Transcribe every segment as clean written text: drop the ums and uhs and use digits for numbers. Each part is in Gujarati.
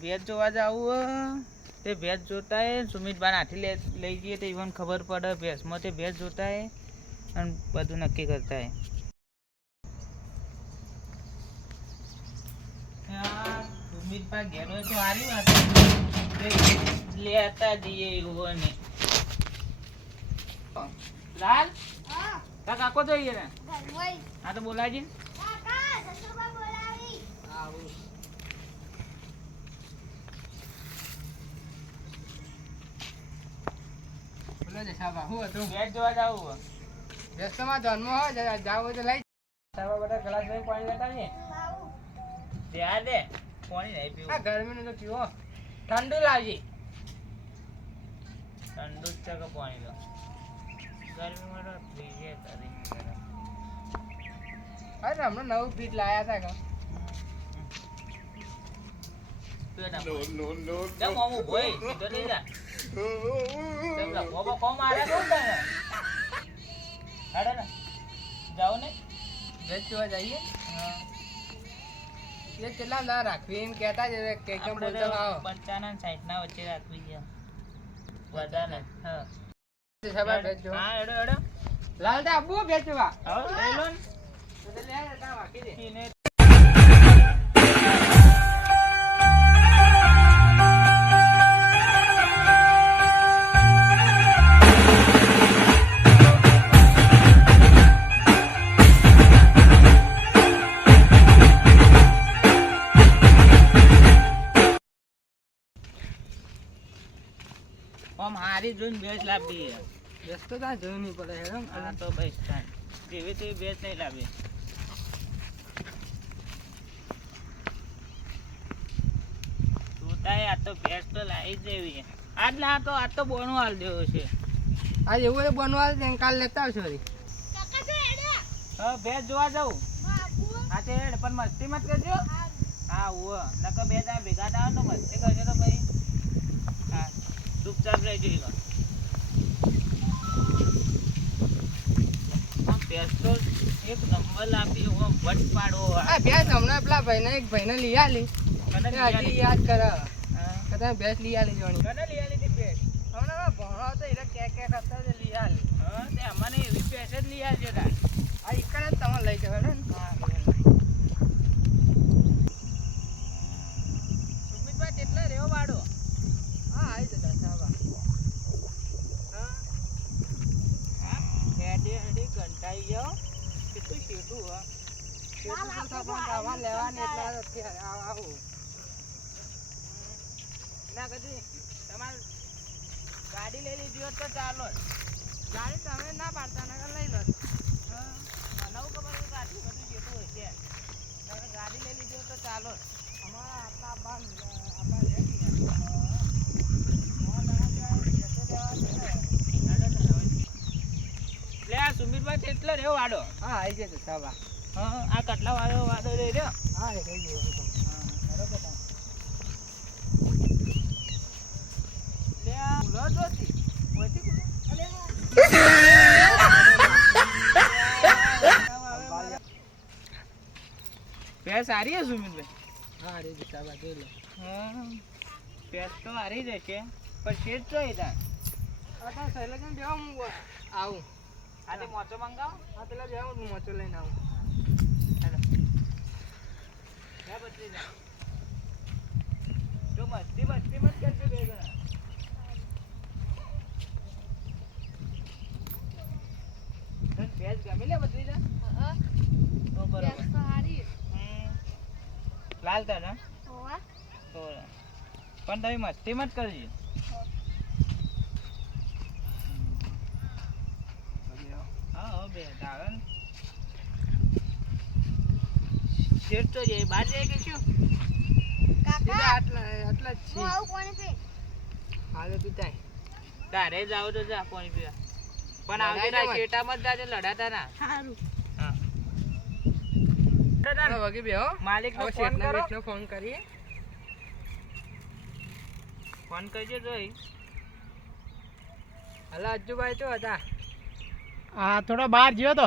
ભેજ જોવા જાવું તે ભેજ જોતા હે સુમિતભાઈ હાથી લઈ જઈએ તો ઈવન ખબર પડે ભેજમાં તે ભેજ જોતા હે અને બધું નક્કી કરતા હે સુમિતભાઈ ઘેર હોય તો સારી વાત લેતા જઈએ એવું ને લાલ તા કાકો જોઈએ ને હા તો બોલાજી ઠંડુ લાવજી ઠંડુ જ છે કે પાણી લો ગરમીમાં તો ફ્રીજ અરે હમણાં નવું ફ્રીજ લાયા હતા કે કેટલા ના રાખવી એમ કેતા જ કેમ બોલતા 50 ના 60 ના વચ્ચે રાખવી છે વધારે હા એડો એડો લાલ દા આબુ બેચવા લઈ લો ને તો લે તા વાકી દે હારી જોઈને બેસ લાવી બેસ તો ત્યાં જોઈ નહીં પડે હેડમ હા તો બેસ જેવી તેવી બેસ નહીં લાવી જોતા આ તો બેસ તો લાવી જેવી આજ ના તો આજ તો બોનું હાલ દેવો છે આજ એવું એ બોનું હાલ દે કાલ લેતા આવશો હા બેસ જોવા જાઉં હા તે હેડ પણ મસ્તી મત કરજો હા ઓ નકર બે જણા ભેગા થાવ તો મસ્તી કરજો તો ભાઈ હા ચૂપચાપ રહેજો ભેંસ તો એક નંબર આપી વટ પાડવો ભેંસ હમણાં પેલા ભાઈને એક ભાઈને લઈ આલી હજી યાદ કરે કદાચ ભેંસ લઈ આલી જોણી કને લઈ આલી હતી ભેંસ હમણાં ભણો હતો એટલે કે કરતા લઈ આલી હા તે અમને એવી ભેંસ જ લઈ આલજો તા આ એકને જ તમે લઈ જવા ને સુમિતભાઈ કેટલા રેવો વાડો હા આવી જતા સાવા હેડી કંટાઈ ગયો કેટલું શેઠું હા શેઠું તો પણ લેવાની એટલે આવું ના કદી તમારે ગાડી લઈ લીધી હોત તો ચાલો ગાડી તમે ના પાડતા ના લઈ લો હા નવું ખબર હોય તો આટલું બધું શેઠું હોય છે તમે ગાડી લઈ લીધી હોત તો ચાલો અમારા આટલા આપણા સુમિતભાઈ કેટલા રેવો વાડો હા આવી જાય સાવા હા આ કેટલા વાડો રહી રહ્યો હા એ થઈ ગયો ભેંસ સારી હે સુમિતભાઈ હા રે સાવા જોઈ લો હા ભેંસ તો સારી જ છે પણ શેઠ તો હતા આ સહેલા દેવા હું આવું આજે મોચો મંગાવો હા પેલા જાવ હું મોચો લઈને આવું હેલો ક્યાં બચી જા જો મસ્તી મત કરજો બે જણા તને ભેજ ગમી લે બચી જા હા તો બરાબર તો હારી લાલ તા ને હોવા તો પણ તમે મસ્તી મત કરજો બે દાવન શેર તો જે બાર જાય કે શું કાકા આટલા જ છે. હું આવું કોને પે હાલો તું તાય તારે જાવ તો જા પાણી પીવા પણ આવજે ના શેટામાં જ જાજે લડાતા ના સારું વગી બે હો માલિકનો હવે ફોન કરો શેઠનો ફોન કરીએ. ફોન કરજો જોઈ હલો અજ્જુભાઈ તો હતા હા થોડો બહાર ગયો તો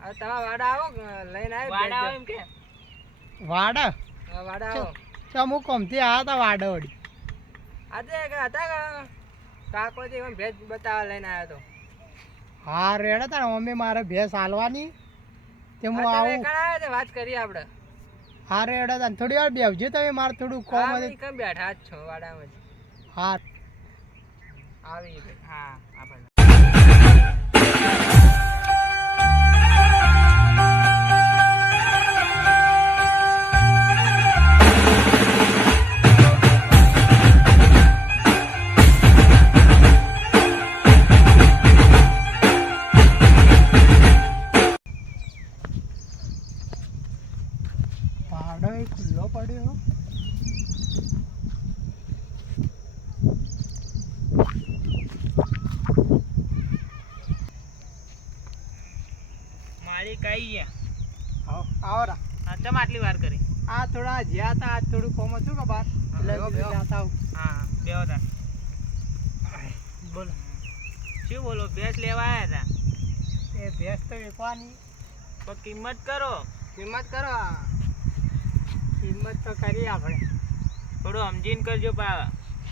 હવે તમારા વાડા આવો લઈને આવ્યો વાડા આવે એમ કે વાડ વાડા આવો અમુક કોમથી આવ્યા હતા વાડ વળી આજે હતા કાકો થી ભેજ બતાવવા લઈને આવ્યો તો હા રેડ હતા ને મમ્મી મારે ભેંસ હાલવાની તે હું તમે આવું કણ આવ્યા વાત કરીએ આપણે. હા રેડ હતા ને થોડી વાર બેસજો તમે મારે થોડું કોમ હા હતું. કેમ બેઠા જ છો વાડામાં જ હા આવી ગઈ. હા આપણે વાડો એ ખુલ્લો પડ્યો માલિક આવી ગયા આવો રા હા ચમ આટલી વાર કરી આ થોડા જ્યાં હતા આજ થોડું કોમ હતું કે બહાર એટલે બેહો, બેહો. જાતા આવું. હા બેહો તા બોલો શું બોલો ભેંસ લેવા આવ્યા હતા એ ભેંસ તો વેચવાની પણ કિંમત કરો કિંમત કરો કિંમત તો કરી આપણે થોડું સમજીને કરજો પા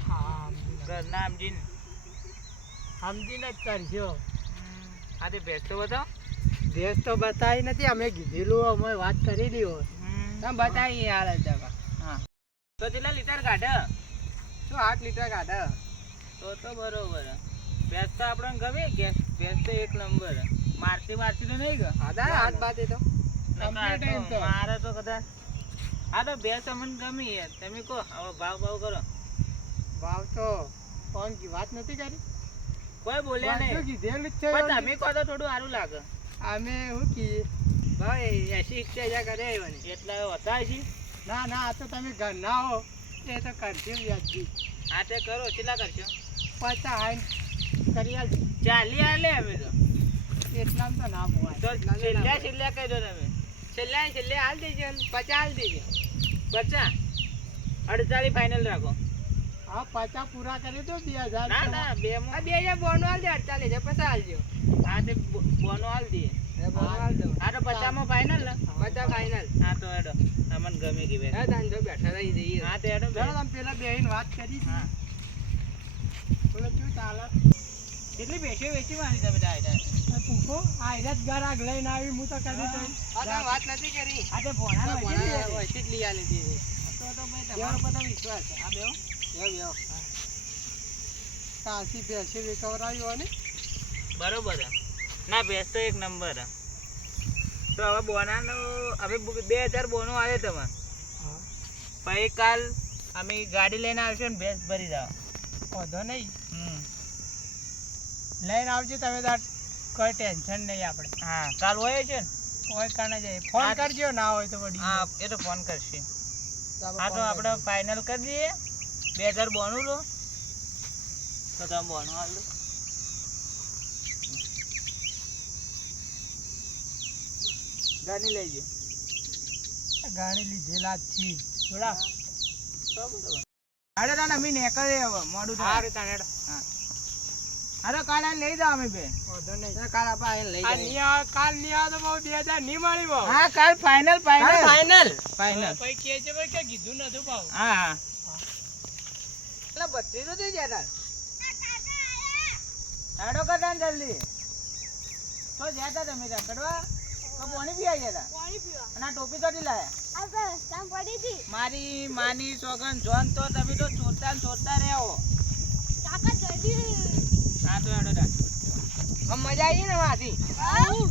હા ઘરના સમજીને સમજીને જ કરજો હા તે ભેંસ તો બતાવો ભેંસ તો બતાવી નથી અમે કીધેલું અમે વાત કરી દીધો તમે બતાવીએ હાલ જ દવા. હા તો કેટલા લીટર કાઢે શું 8 લીટર કાઢે તો બરોબર ભેંસ તો આપણને ગમે કે ભેંસ તો એક નંબર મારતી તો નહીં ગયો આધા હાથ બાતે તો Complete એમ તો. મારે તો કદાચ હા તો ભેંસ અમને ગમી યાર તમે કહો હવે ભાવ કરો ભાવ તો ફોન કી વાત નથી કરી કોઈ બોલ્યા વાત તો નહીં કીધેલું જ છે પણ તમે કહો તો થોડું સારું લાગે અમે શું કીએ ભાઈ 80-81 કરે આવ્યો ને એટલા હતા છે ના ના આ તો તમે ઘર ના હો એ તો કરજો વ્યાજબી હા તે કરો કેટલા કરશો 50 હાઈ કરી આલજો 40 આલે હવે તો એટલામાં તો ના પોવાય તો છેલ્લા કહી દો તમે છેલ્લે હાલ દેજો ને 50 હાલ દેજો 50 48 ફાઇનલ રાખો હા 50 પૂરા કરી તો 2000 ના ના બે આ 2000 બોનો હાલ દે 48 50 હાલજો હા તે બોનો હાલ દઈએ એ બોનો હાલ દો હા તો 50 માં ફાઇનલ ને 50 ફાઇનલ હા તો હેડો અમને ગમે કે હે દાંજો બેઠા રહી જઈએ હા તે હેડો ચાલો તમે પેલા બેહીને વાત કરી હતી હા બોલો શું ચાલે કેટલી બેસી વેચી મારી તમે ડાયરેક્ટ પૂછો આ હેરાત ગરાગ લઈને આવી હું તો કરી દઈ આ તમે વાત નથી કરી આ તે ભોણાનો આ વેચી બોના લીધી. ઓછી જ લઈ આલી દીધી તો ભાઈ તમારો બધો વિશ્વાસ છે. આ બેહો યો કાશી બેસી રિકવરાવી હોય ને બરોબર છે. ના ભેંસ તો એક નંબર છે. તો હવે બોનાનો હવે 2000 બોનો આવે તમે પછી કાલ અમે ગાડી લઈને આવશે ને ભેંસ ભરી જાવ વાંધો નહીં લઈને આવજો તમે તાર કોઈ ટેન્શન નહીં આપણે હા કાલ હોય છે ને કોઈ કારણે જાય ફોન હા. કરજો ના હોય તો વડી હા એ તો ફોન કરશે હા તો આપણે ફાઇનલ કરી દઈએ 2000 બોનું લો તો તમે બોનું હાલ દો ગાડી લઈ ગયો ગાડી લીધેલા જ છી થોડા તો બરોબર હાડે તાને અમે નીકળીએ હવે મોડું થાય હારું તાણ હેડો હા તો કાલે લઈ જાવ અમે બે વાંધો નહીં તો કાલ આપણે આઈને લઈ આ જઈએ નહીં આવે કાલ નહીં આવે તો બહુ 2000 નહીં મળી બહુ હા કાલ ફાઇનલ ફાઇનલ ફાઇનલ પછી કે છે ભાઈ કે કીધું નતું ભાવ હા હા એટલે બત્રી તો થઈ ગયા હેડો કરતા જલ્દી તો જતા તમે રખડવા તો પાણી પી આવી હતા પાણી પીવા અને આ ટોપી કદી લાયા આ તો રસ્તામાં પડી હતી મારી માની સોગન જોન તો તમે તો ચોરતા રહ્યો કાકા જલ્દી હા તો હેડો તા આમ મજા આવી ને વાથી આવું